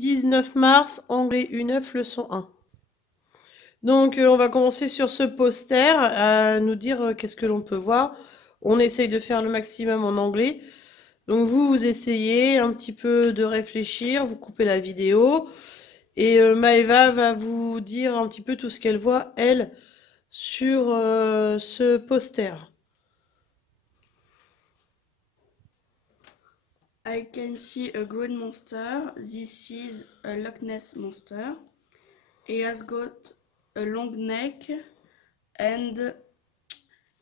19 mars, anglais U9, leçon 1. Donc, on va commencer sur ce poster à nous dire qu'est-ce que l'on peut voir. On essaye de faire le maximum en anglais. Donc, vous essayez un petit peu de réfléchir, vous coupez la vidéo. Et Maëva va vous dire un petit peu tout ce qu'elle voit, elle, sur ce poster. I can see a green monster. This is a Loch Ness monster. He has got a long neck and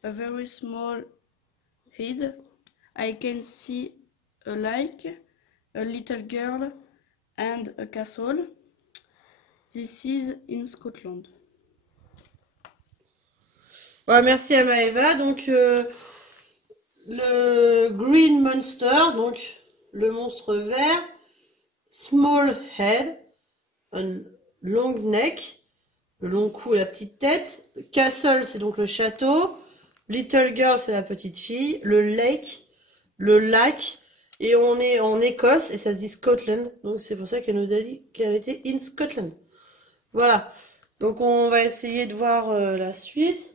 a very small head. I can see a lake, a little girl and a castle. This is in Scotland. Ouais, merci à Maëva. Donc, le Green Monster, donc le monstre vert, small head, un long neck, le long cou et la petite tête. Castle, c'est donc le château. Little girl, c'est la petite fille. Le lake, le lac. Et on est en Écosse et ça se dit Scotland. Donc c'est pour ça qu'elle nous a dit qu'elle était in Scotland. Voilà. Donc on va essayer de voir la suite.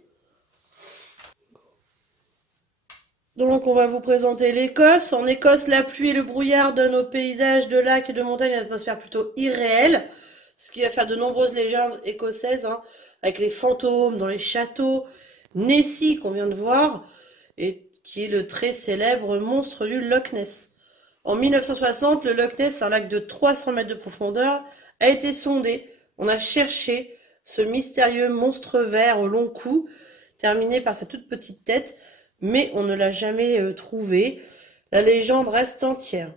Donc on va vous présenter l'Écosse. En Écosse, la pluie et le brouillard donnent aux paysages de lacs et de montagnes une atmosphère plutôt irréelle, ce qui va faire de nombreuses légendes écossaises, hein, avec les fantômes dans les châteaux, Nessie qu'on vient de voir, et qui est le très célèbre monstre du Loch Ness. En 1960, le Loch Ness, un lac de 300 mètres de profondeur, a été sondé. On a cherché ce mystérieux monstre vert au long cou, terminé par sa toute petite tête, mais on ne l'a jamais trouvé. La légende reste entière.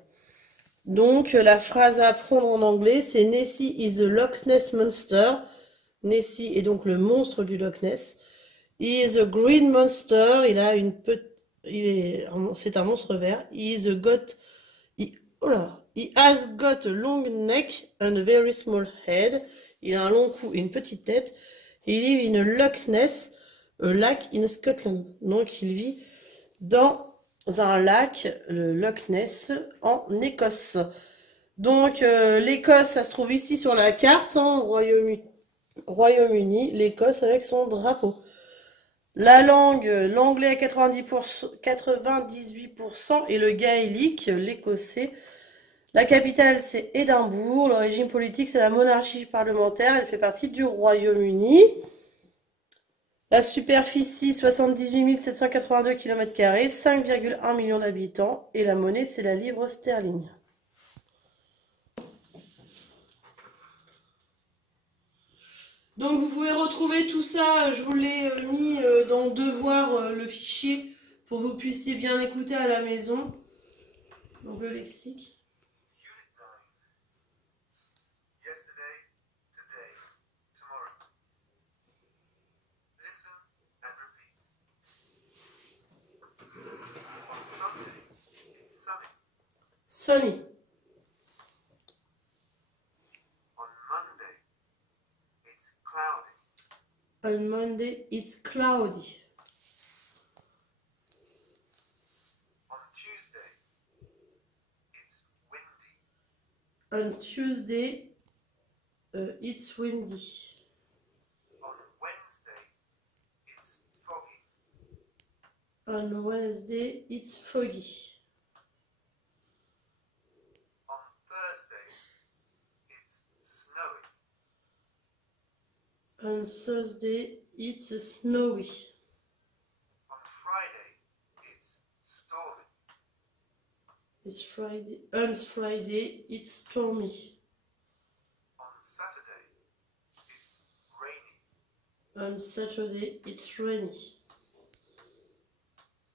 Donc la phrase à apprendre en anglais, c'est Nessie is the Loch Ness Monster. Nessie est donc le monstre du Loch Ness. He is a green monster. C'est un monstre vert. He has got a long neck and a very small head. Il a un long cou et une petite tête. He lives in a Loch Ness, a lac in Scotland. Donc il vit dans un lac, le Loch Ness, en Écosse. Donc l'Écosse, ça se trouve ici sur la carte, hein, Royaume-Uni, l'Écosse avec son drapeau. La langue, l'anglais à 98% et le gaélique, l'écossais. La capitale, c'est Édimbourg. Le régime politique, c'est la monarchie parlementaire. Elle fait partie du Royaume-Uni. La superficie, 78 782 km², 5,1 millions d'habitants. Et la monnaie, c'est la livre sterling. Donc vous pouvez retrouver tout ça, je vous l'ai mis dans Devoir, le fichier, pour que vous puissiez bien écouter à la maison. Donc le lexique. Sunny. On Monday, it's cloudy. On Tuesday, it's windy. On Tuesday, it's windy. On Wednesday, it's foggy. On Wednesday, it's foggy. On Thursday, it's snowy. On Thursday, it's snowy. On Friday, it's stormy. On Friday, it's stormy. On Saturday, it's rainy. On Saturday, it's rainy.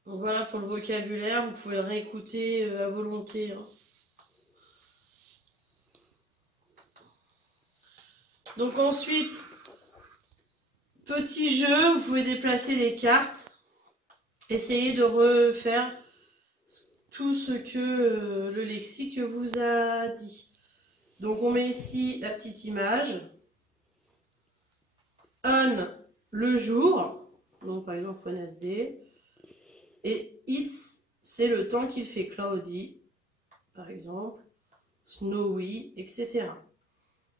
Donc voilà pour le vocabulaire, vous pouvez le réécouter à volonté, hein. Donc ensuite, petit jeu, vous pouvez déplacer les cartes, essayez de refaire tout ce que le lexique vous a dit. Donc on met ici la petite image. On, le jour, donc par exemple Wednesday, et it's, c'est le temps qu'il fait cloudy, par exemple. snowy, etc.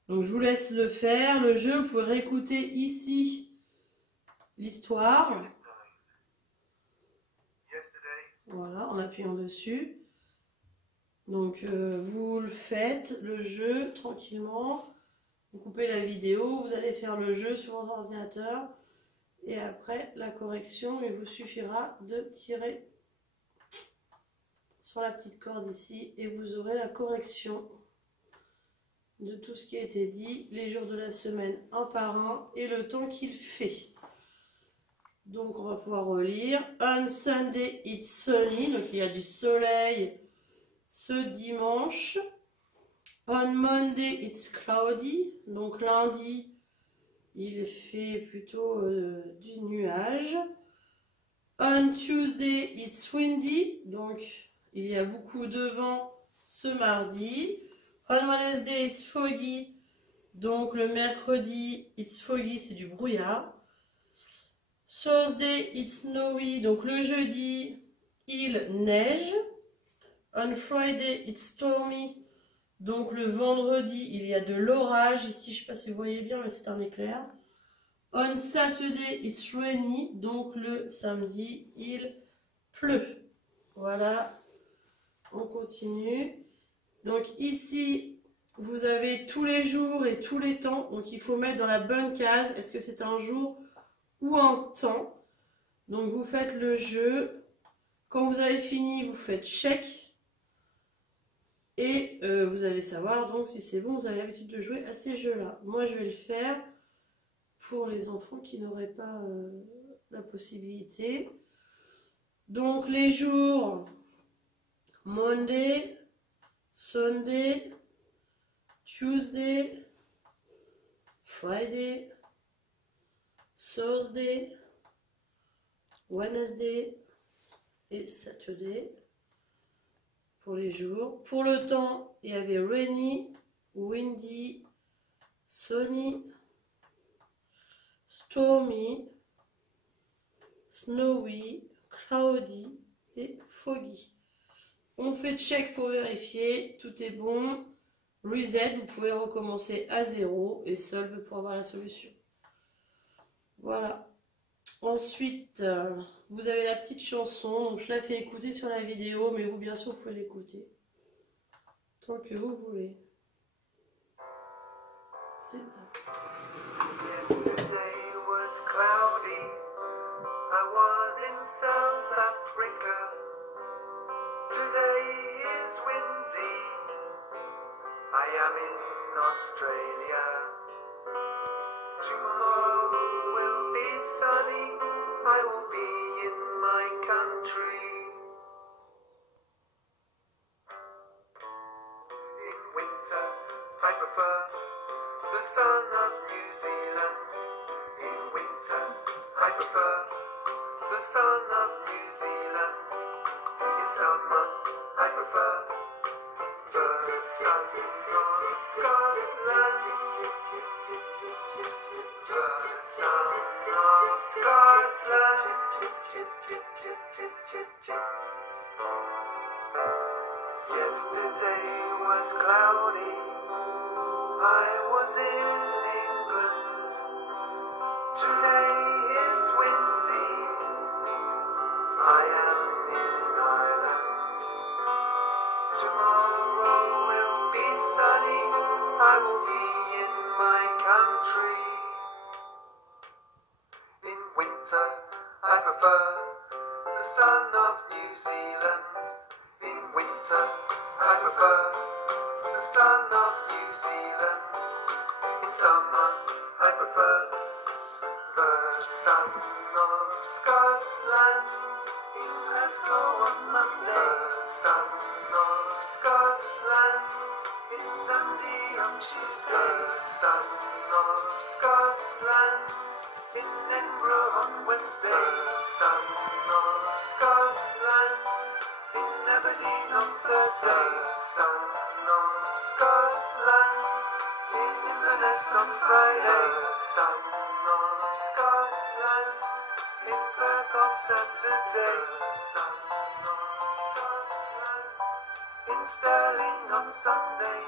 Donc je vous laisse le faire, le jeu, vous pouvez réécouter ici l'histoire. Unit 9. Yesterday, Voilà, en appuyant dessus. Donc vous le faites, le jeu, tranquillement. Vous coupez la vidéo, vous allez faire le jeu sur votre ordinateur. Et après la correction, il vous suffira de tirer sur la petite corde ici et vous aurez la correction de tout ce qui a été dit, les jours de la semaine un par un et le temps qu'il fait. Donc on va pouvoir relire. On Sunday it's sunny, donc il y a du soleil ce dimanche. On Monday it's cloudy, donc lundi il fait plutôt du nuage. On Tuesday it's windy, donc il y a beaucoup de vent ce mardi. On Wednesday it's foggy, donc le mercredi it's foggy, c'est du brouillard. Thursday it's snowy, donc le jeudi il neige. On Friday it's stormy, donc le vendredi il y a de l'orage. Ici je ne sais pas si vous voyez bien mais c'est un éclair. On Saturday it's rainy, donc le samedi il pleut. Voilà, on continue. Donc ici vous avez tous les jours et tous les temps, donc il faut mettre dans la bonne case, est-ce que c'est un jour ou un temps. Donc vous faites le jeu, quand vous avez fini vous faites check et vous allez savoir donc si c'est bon, vous avez l'habitude de jouer à ces jeux là. Moi je vais le faire pour les enfants qui n'auraient pas la possibilité. Donc les jours Monday, Sunday, Tuesday, Friday, Thursday, Wednesday et Saturday pour les jours. Pour le temps, il y avait rainy, windy, sunny, stormy, snowy, cloudy et foggy. On fait check pour vérifier, tout est bon. Reset, vous pouvez recommencer à 0 et solve pour avoir la solution. Voilà. Ensuite, vous avez la petite chanson, donc je la fais écouter sur la vidéo, mais vous bien sûr vous pouvez l'écouter tant que vous voulez. C'est yesterday was cloudy. I was in South Africa. Today is windy. I am in Australia. Tomorrow will be sunny. I will be in my country. In winter, I prefer the sun of New Zealand. In winter, I prefer the sun of New Zealand. In summer, I prefer the sun of Scotland. The sun of Scotland. Yesterday was cloudy. I was in England. Today is windy. I am in Ireland. Tomorrow will be sunny. I will be in my country. In winter, I prefer the sun of New Zealand. In winter, I prefer the sun of New Zealand. In summer, I prefer the sun of Scotland. In Glasgow on Monday, the sun of Scotland. In Dundee on Tuesday, the sun of Scotland. In Edinburgh on Wednesday, the sun of Scotland. In Aberdeen on Thursday, the sun of Scotland. In Inverness on Friday, the sun of Scotland. In Perth on Saturday, the sun of Scotland. in Stirling on Sunday.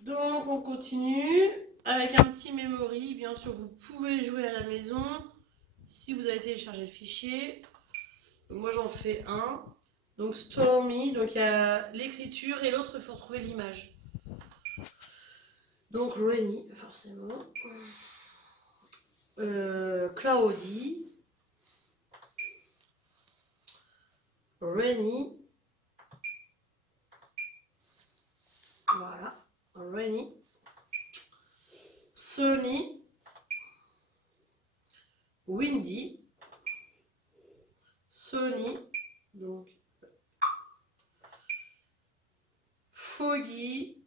Donc on continue avec un petit memory. Bien sûr, vous pouvez jouer à la maison si vous avez téléchargé le fichier. Donc, moi j'en fais un. Donc Stormy, donc il y a l'écriture et l'autre il faut retrouver l'image. Donc Rainy, forcément. Cloudy. Rainy. Voilà. Rainy. Sunny. Windy. Sunny. Donc Foggy.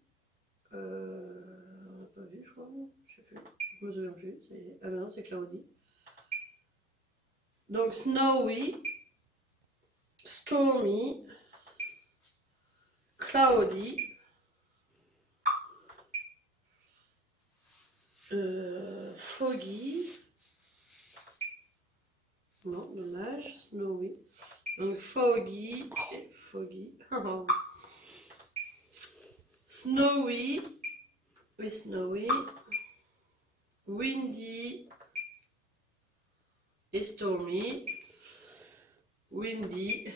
On n'a pas vu, je crois. Je sais plus. Je me souviens plus. Ah ben non, c'est Cloudy. Donc Snowy. Stormy. Cloudy. Foggy. Non, dommage. Snowy. Donc Foggy. Et Foggy. Snowy. Et Snowy. Windy. Et Stormy. Windy.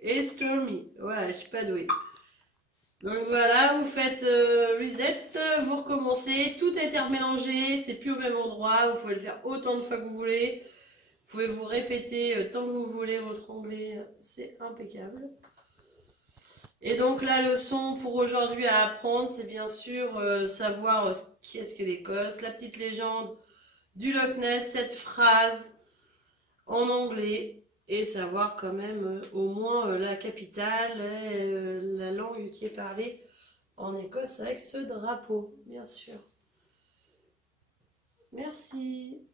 Et Stormy. Voilà, je suis pas douée. Donc voilà, vous faites reset, vous recommencez, tout est intermélangé, c'est plus au même endroit, vous pouvez le faire autant de fois que vous voulez. Vous pouvez vous répéter tant que vous voulez votre anglais, c'est impeccable. Et donc la leçon pour aujourd'hui à apprendre, c'est bien sûr savoir qui est-ce que l'Écosse, la petite légende du Loch Ness, cette phrase en anglais. Et savoir quand même au moins la capitale et la langue qui est parlée en Écosse avec ce drapeau, bien sûr. Merci.